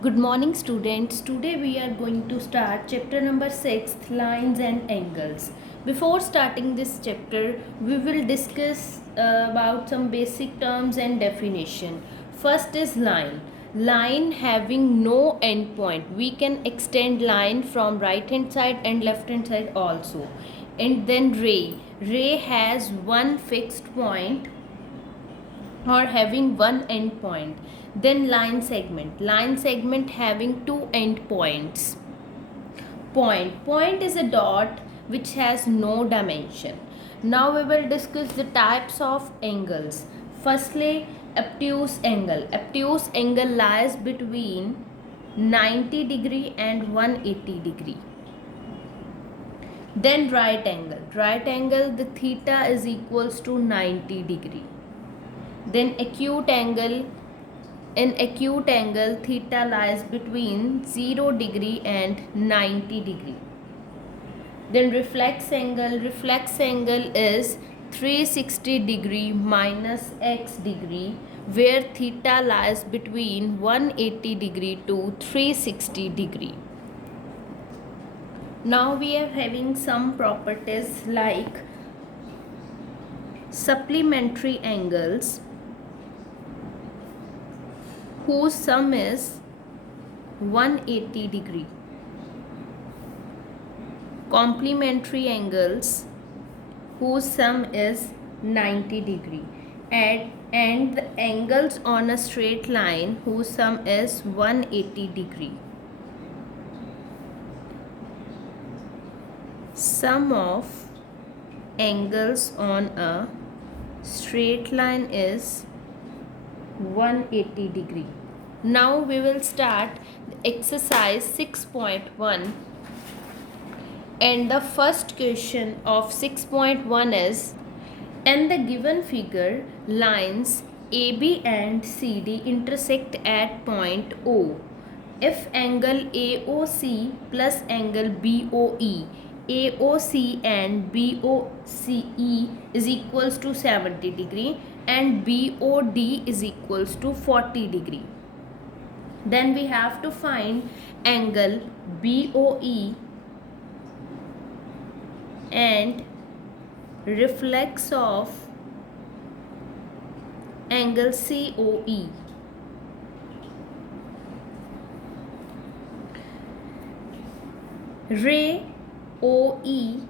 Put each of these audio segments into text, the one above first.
Good morning, students. Today we are going to start chapter number 6, lines and angles. Before starting this chapter, we will discuss about some basic terms and definition. First is line. Line having no end point. We can extend line from right hand side and left hand side also. And then ray. Ray has one fixed point or having one end point. Then line segment having two end points. Point is a dot which has no dimension. Now we will discuss the types of angles. Firstly, obtuse angle lies between 90 degree and 180 degree. Then right angle, the theta is equals to 90 degree. Then acute angle, in acute angle theta lies between 0 degree and 90 degree. Then reflex angle is 360 degree minus x degree, where theta lies between 180 degree to 360 degree. Now we are having some properties like supplementary angles whose sum is 180 degree. Complementary angles whose sum is 90 degree. And the angles on a straight line whose sum is 180 degree. Sum of angles on a straight line is 180 degree. Now we will start exercise 6.1, and the first question of 6.1 is, in the given figure, lines AB and CD intersect at point O. If angle AOC plus angle BOE, AOC and BOCE is equals to 70 degree and BOD is equals to 40 degree. Then we have to find angle BOE and reflex of angle COE. Ray OE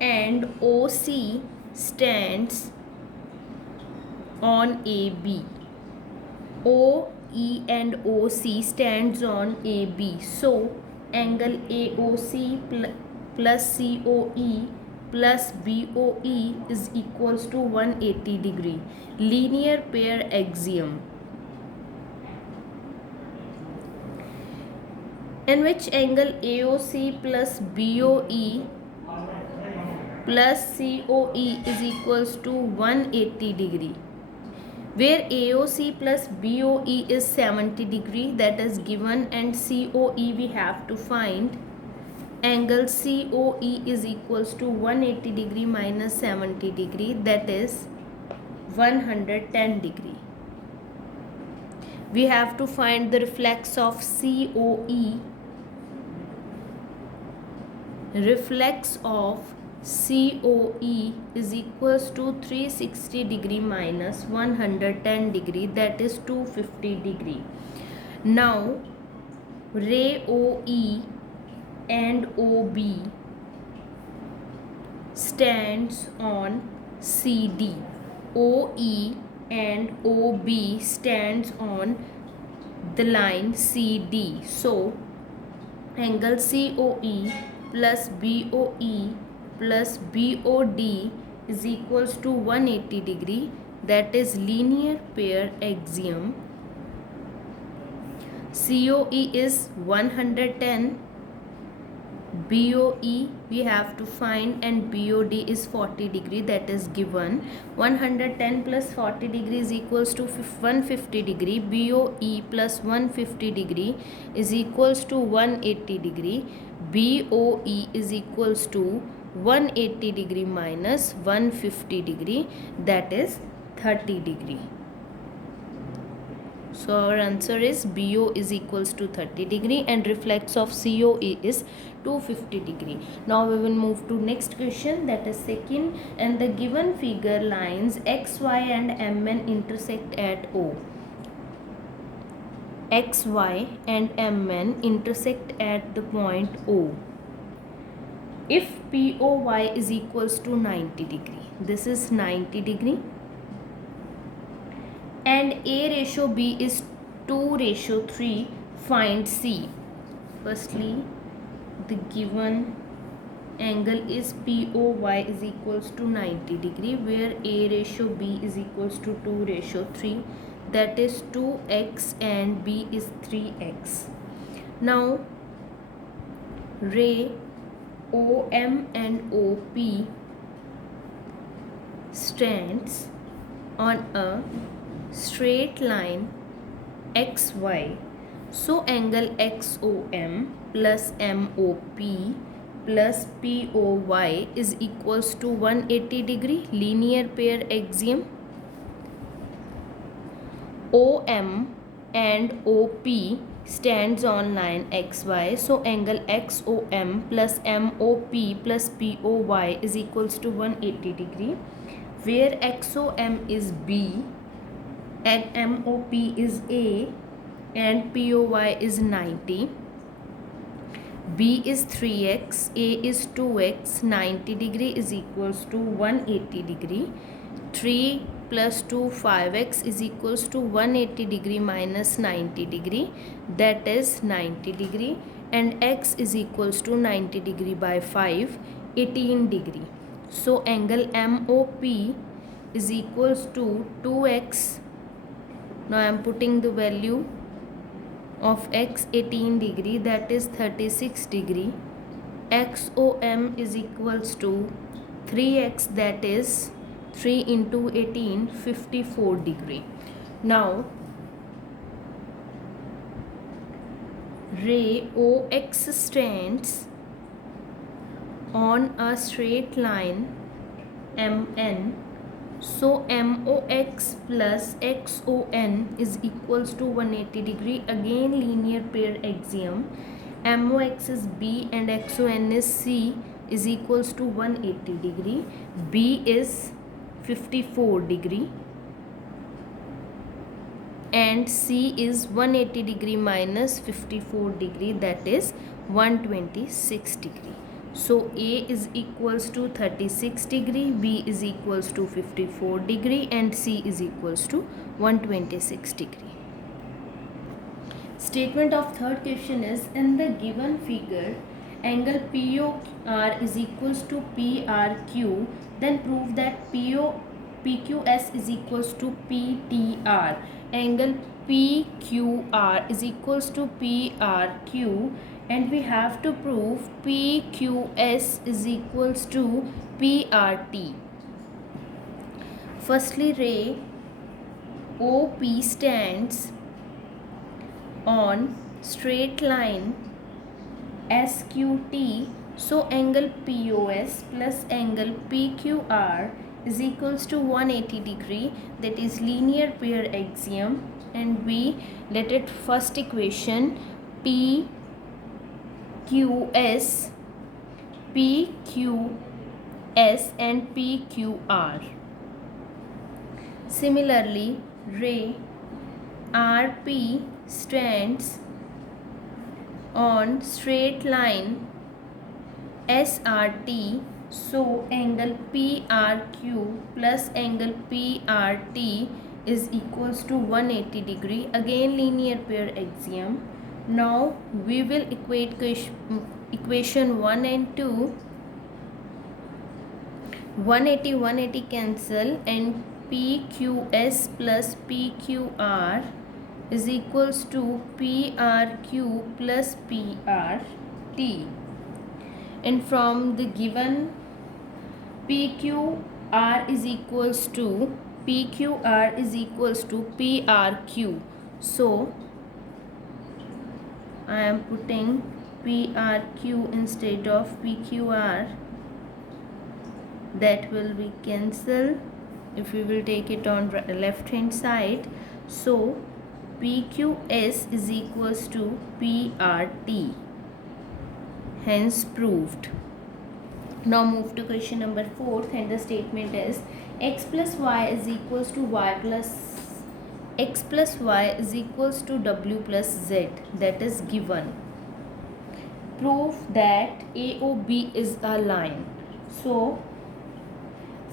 and OC stands on AB. OE and OC stands on AB. So angle AOC plus COE plus BOE is equals to 180 degree. Linear pair axiom, in which angle AOC plus BOE plus COE is equals to 180 degree, where AOC plus BOE is 70 degree, that is given, and COE we have to find. Angle COE is equals to 180 degree minus 70 degree, that is 110 degree. We have to find the reflex of COE. Reflex of COE is equals to 360 degree minus 110 degree, that is 250 degree. Now ray OE and OB stands on CD. OE and OB stands on the line CD. So angle COE plus BOE plus BOD is equals to 180 degree, that is linear pair axiom. COE is 110, BOE we have to find, and BOD is 40 degree, that is given. 110 plus 40 degree is equals to 150 degree. BOE plus 150 degree is equals to 180 degree. BOE is equals to 180 degree minus 150 degree, that is 30 degree. So our answer is BO is equals to 30 degree and reflex of COE is 250 degree. Now we will move to next question, that is second. And the given figure lines X, Y and MN intersect at O. X, Y and MN intersect at the point O. If POY is equals to 90 degree, this is 90 degree, and A ratio B is 2:3, find C. Firstly, the given angle is POY is equals to 90 degree, where A ratio B is equals to 2:3, that is 2x, and B is 3x. Now ray OM and OP stands on a straight line XY. So angle XOM plus MOP plus POY is equals to 180 degree. Linear pair axiom. OM and OP stands on line XY. So angle XOM plus MOP plus POY is equals to 180 degree, where XOM is B and MOP is A and POY is 90. B is 3x, A is 2x, 90 degree is equals to 180 degree. 3 plus 2, 5x is equals to 180 degree minus 90 degree, that is 90 degree, and x is equals to 90 degree by 5, 18 degree. So angle MOP is equals to 2x. Now I am putting the value of x, 18 degree, that is 36 degree. XOM is equals to 3x, that is 3 into 18, 54 degree. Now ray OX stands on a straight line MN. So MOX plus XON is equals to 180 degree. Again linear pair axiom. MOX is B and XON is C is equals to 180 degree. B is 54 degree and C is 180 degree minus 54 degree, that is 126 degree. So A is equals to 36 degree, B is equals to 54 degree and C is equals to 126 degree. Statement of third question is, in the given figure angle POR is equals to PRQ, then prove that PQS is equals to PTR. Angle PQR is equals to PRQ, and we have to prove PQS is equals to PRT. Firstly, ray OP stands on straight line SQT. So angle POS plus angle PQR is equals to 180 degree, that is linear pair axiom, and we let it first equation PQS and PQR. Similarly, ray RP stands on straight line SRT. So angle PRQ plus angle PRT is equals to 180 degree. Again linear pair axiom. Now we will equate equation 1 and 2. 180 cancel, and PQS plus PQR is equals to PRQ plus PRT. And from the given PQR is equals to PRQ. So I am putting PRQ instead of PQR. That will be cancelled if we will take it on left hand side. So PQS is equals to PRT. Hence proved. Now move to question number 4, and the statement is x plus y is equals to w plus z, that is given. Prove that AOB is a line. So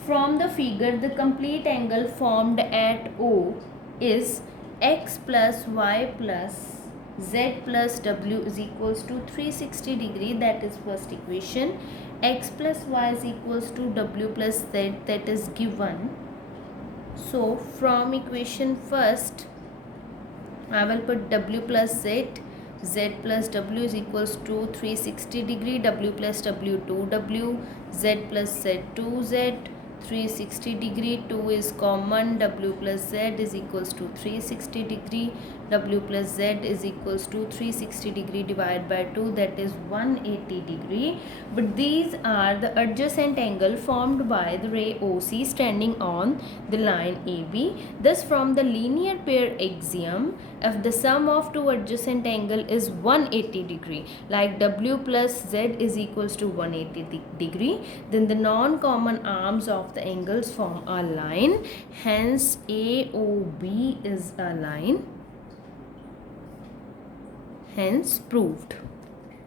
from the figure, the complete angle formed at O is x plus y plus z plus w is equals to 360 degree, that is first equation. X plus y is equals to w plus z, that is given. So from equation first, I will put w plus z, z plus w is equals to 360 degree, w plus w 2w, z plus z 2z, 360 degree, 2 is common, w plus z is equals to 360 degree, w plus z is equals to 360 degree divided by 2, that is 180 degree. But these are the adjacent angle formed by the ray OC standing on the line AB. Thus from the linear pair axiom, if the sum of two adjacent angle is 180 degree, like w plus z is equals to 180 degree, then the non-common arms of the angles form a line. Hence AOB is a line. Hence proved.